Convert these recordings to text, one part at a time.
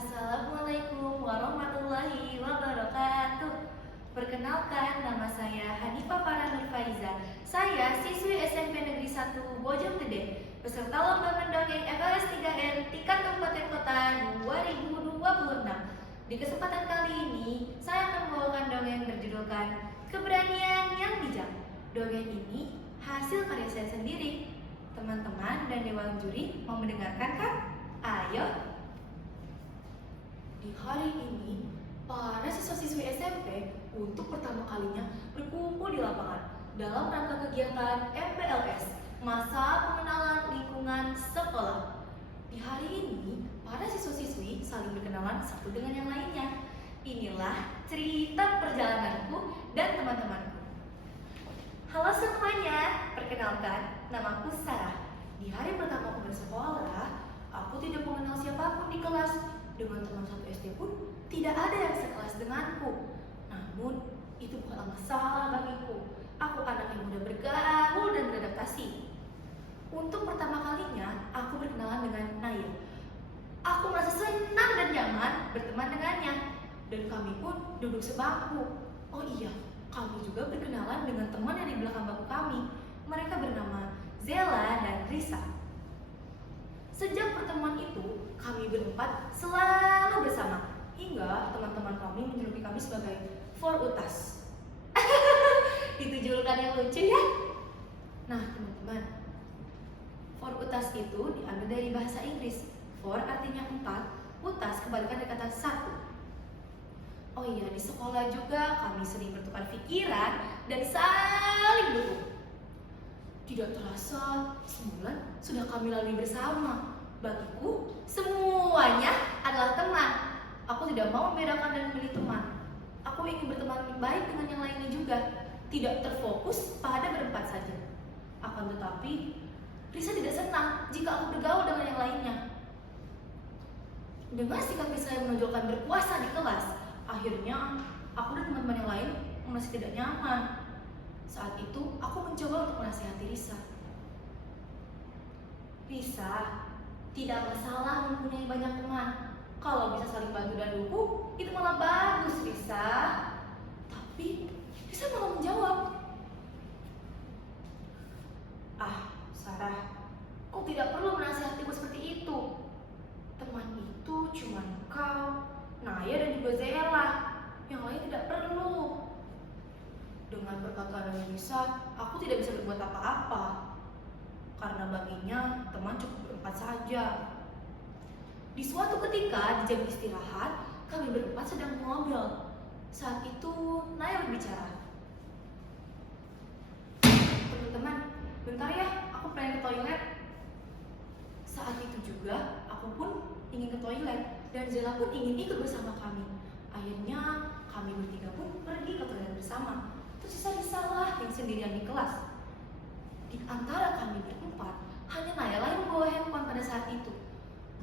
Assalamualaikum warahmatullahi wabarakatuh. Perkenalkan, nama saya Hanifah Farah Nur Faiza. Saya siswi SMP Negeri 1 Bojonggede, peserta lomba mendongeng FLS 3N tingkat Kabupaten Kota 2026. Di kesempatan kali ini, saya akan membawakan dongeng berjudulkan Keberanian yang Bijak. Dongeng ini hasil karya saya sendiri. Teman-teman dan dewan juri mau mendengarkan kan? Ayo. Di hari ini, para siswa-siswi SMP untuk pertama kalinya berkumpul di lapangan dalam rangka kegiatan MPLS, Masa Pengenalan Lingkungan Sekolah. Di hari ini, para siswa-siswi saling berkenalan satu dengan yang lainnya. Inilah cerita perjalananku dan teman-temanku. Halo semuanya, perkenalkan, namaku Sarah. Di hari pertama aku bersekolah, aku tidak mengenal siapapun di kelas. Dengan teman satu SD pun tidak ada yang sekelas denganku. Namun itu bukanlah masalah bagiku. Aku anak yang mudah bergaul dan beradaptasi. Untuk pertama kalinya aku berkenalan dengan Naya. Aku merasa senang dan nyaman berteman dengannya. Dan kami pun duduk sebangku. Oh iya, kami juga berkenalan dengan teman yang di belakang bangku kami. Mereka bernama Zella dan Risa. Sejak pertemuan itu, kami berempat selalu bersama. Hingga teman-teman kami menjuluki kami sebagai For Utas. Itu julukan yang lucu ya? Nah teman-teman, For Utas itu diambil dari bahasa Inggris. For artinya 4, Utas kebalikan dari kata 1. Oh iya, di sekolah juga kami sering bertukar pikiran dan saling dukung. Tidak terasa, sebulan sudah kami lalui bersama. Bagiku, semuanya adalah teman. Aku tidak mau membedakan dan memilih teman. Aku ingin berteman baik dengan yang lainnya juga. Tidak terfokus pada berempat saja. Akan tetapi, Risa tidak senang jika aku bergaul dengan yang lainnya. Dengan sikap Risa yang menonjolkan berkuasa di kelas, akhirnya aku dan teman-teman yang lain merasa tidak nyaman. Saat itu, aku mencoba untuk menasihati Risa. Risa, tidak masalah mempunyai banyak teman. Kalau bisa saling bantu dan dukung, itu malah bagus, Risa. Tapi, Risa malah menjawab. Ah, Sarah, kau tidak perlu menasihatiku seperti itu. Teman itu cuma kau, Naya dan juga Zella. Yang lain tidak perlu. Dengan perkataan Risa, aku tidak bisa berbuat apa-apa. Karena baginya, teman cukup berempat saja. Di suatu ketika, di jam istirahat, kami berempat sedang mengobrol. Saat itu, Naya berbicara. Teman-teman, bentar ya, aku pengen ke toilet. Saat itu juga, aku pun ingin ke toilet. Dan Zella pun ingin ikut bersama kami. Akhirnya, kami bertiga pun pergi ke toilet bersama. Tersisa Risalah yang sendirian di kelas. Di antara kami berempat, hanya Naya lah yang membawa handphone pada saat itu.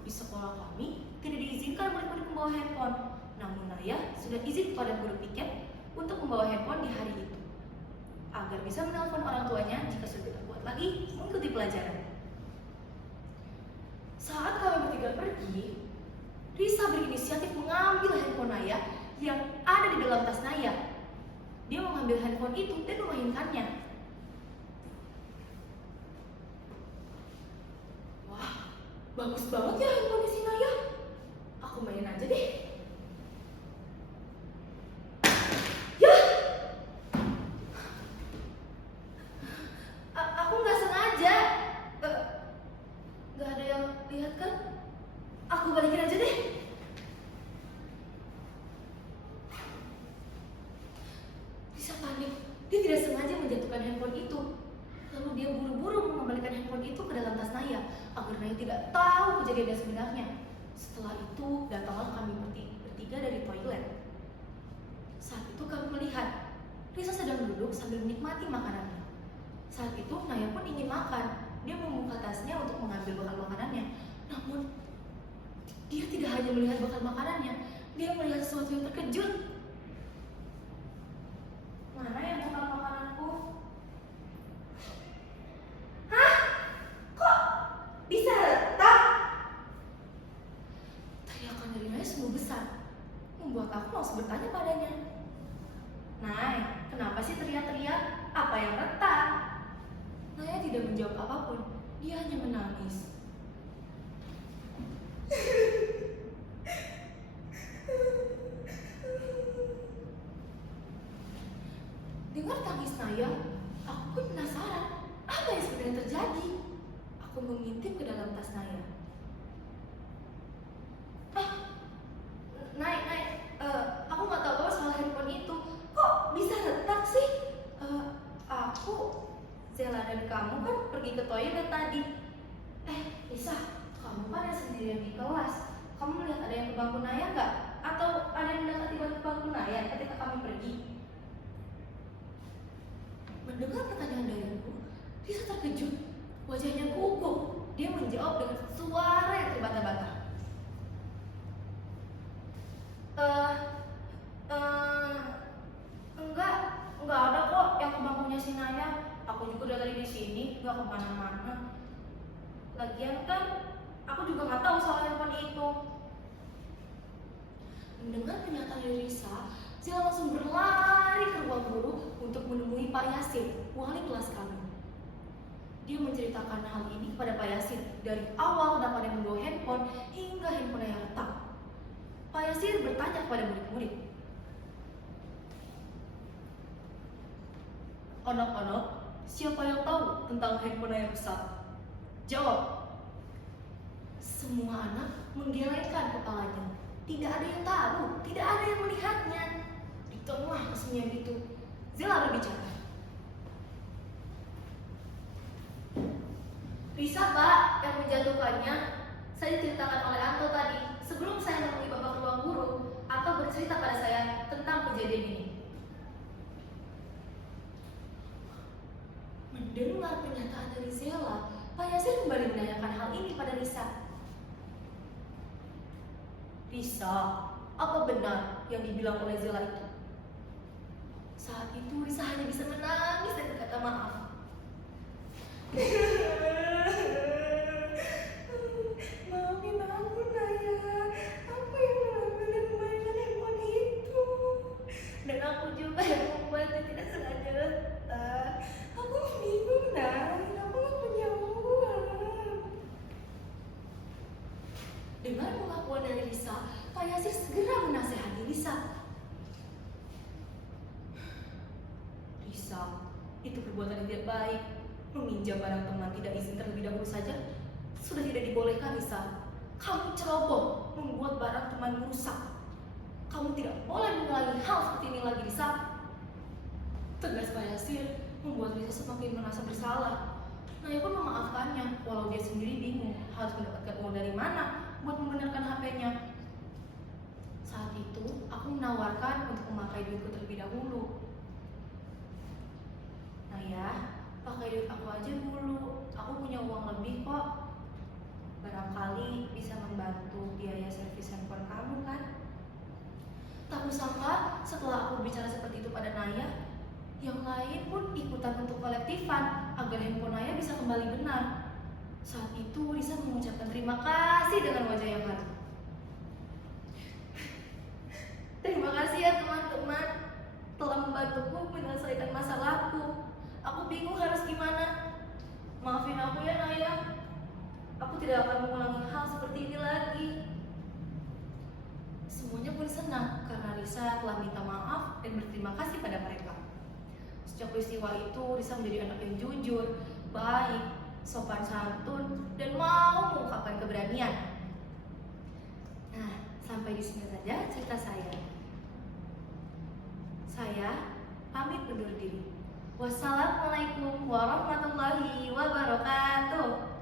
Di sekolah kami tidak diizinkan murid-murid membawa handphone. Namun Naya sudah izin kepada guru piket untuk membawa handphone di hari itu, agar bisa menelpon orang tuanya jika sudah tidak kuat lagi mengikuti pelajaran. Saat kami bertiga pergi, Risa berinisiatif mengambil handphone Naya yang ada di dalam tas Naya. Dia mengambil handphone itu dan memainkannya. Wah, bagus banget ya handphone si Naya. Aku mainin aja deh. Yah! Aku nggak sengaja. Nggak ada yang lihat kan? Aku balikin aja deh. Risa panik. Dia tidak sengaja menjatuhkan handphone itu. Lalu dia buru-buru mengembalikan handphone itu ke dalam tas Naya agar Naya tidak tahu kejadian yang sebenarnya. Setelah itu, datanglah kami bertiga dari toilet. Saat itu kami melihat Risa sedang duduk sambil menikmati makanannya. Saat itu Naya pun ingin makan. Dia membuka tasnya untuk mengambil bekal makanannya. Namun, dia tidak hanya melihat bekal makanannya, dia melihat sesuatu yang terkejut. Mana yang bekal makananku? Hah? Kok bisa retak? Teriakan dari Naya sungguh besar, membuat aku langsung bertanya padanya. Nay, kenapa sih teriak-teriak? Apa yang retak? Naya tidak menjawab apapun, dia hanya menangis. Dengar tangis Naya, aku pun penasaran, apa yang sebenarnya terjadi? Aku mengintip ke dalam tas Naya. Aku nggak tahu apa soal handphone itu. Kok bisa retak sih? Aku, Zela dan kamu kan pergi ke toilet tadi. Lisa, kamu kan yang sendirian di kelas. Kamu melihat ada yang ke bangku Naya nggak? Atau ada yang mendekati bangku Naya ketika kami pergi? Mendengar pertanyaan dariku, Lisa terkejut. Wajahnya gugup. Dia menjawab dengan suara yang terbata-bata. Enggak ada kok yang ke bangkunya si Naya. Aku juga udah tadi di sini, nggak kemana-mana. Lagian kan, aku juga nggak tahu soal handphone itu. Mendengar pernyataan dari Risa, Zila langsung berlari ke ruang guru untuk menemui Pak Yasin, wali kelas kami. Dia menceritakan hal ini kepada Pak Yasin dari awal kenapa dia membawa handphone hingga handphone yang retak. Pak Yasin bertanya kepada murid-murid, "Anak-anak, siapa yang tahu tentang handphone yang rusak?" Jawab. Semua anak menggelengkan kepalanya. Tidak ada yang tahu, tidak ada yang melihatnya. Di tengah kesunyian itu, Zela berbicara. Risa, Pak, yang menjatuhkannya. Saya diceritakan oleh Anto tadi sebelum saya menemui Bapak ruang guru atau bercerita pada saya tentang kejadian ini. Mendengar pernyataan dari Zela, Pak Yasin kembali menanyakan hal ini pada Risa. Risa, apa benar yang dibilang oleh Zela itu? Saat itu Risa hanya bisa menangis dan berkata maaf. Maafin aku, Naya. Aku yang mengambil kembalikan handphone itu. Dan aku juga yang membuatnya tidak sengaja retak. Aku bingung, Naya. Aku nggak punya uang. Dengan pengakuan dari Risa, Pak Yasin segera menasehati Risa. Risa, itu perbuatan yang tidak baik. Meminjam barang teman tidak izin terlebih dahulu saja sudah tidak dibolehkan, Risa. Kamu ceroboh membuat barang teman rusak. Kamu tidak boleh mengulangi hal seperti ini lagi, Risa. Tegas Pak Yasin membuat Risa semakin merasa bersalah. Naya pun memaafkannya, walau dia sendiri bingung harus mendapatkan uang dari mana buat membenarkan HP-nya. Saat itu, aku menawarkan untuk memakai duitku terlebih dahulu. Naya, pakai duit aku aja dulu. Aku punya uang lebih kok. Barangkali bisa membantu biaya servis handphone kamu kan? Tak kusangka setelah aku bicara seperti itu pada Naya, yang lain pun ikutan untuk kolektifan agar handphone Naya bisa kembali benar. Saat itu Risa mengucapkan terima kasih dengan wajah yang haru. Terima kasih ya teman-teman telah membantuku menyelesaikan masalahku. Aku bingung harus gimana. Maafin aku ya Naya. Aku tidak akan mengulangi hal seperti ini lagi. Semuanya pun senang karena Risa telah minta maaf dan berterima kasih pada mereka. Sejak peristiwa itu, Risa menjadi anak yang jujur, baik, sopan santun, dan mau mengungkapkan keberanian. Nah, sampai di sini saja cerita saya. Saya pamit undur diri. Wassalamualaikum warahmatullahi wabarakatuh.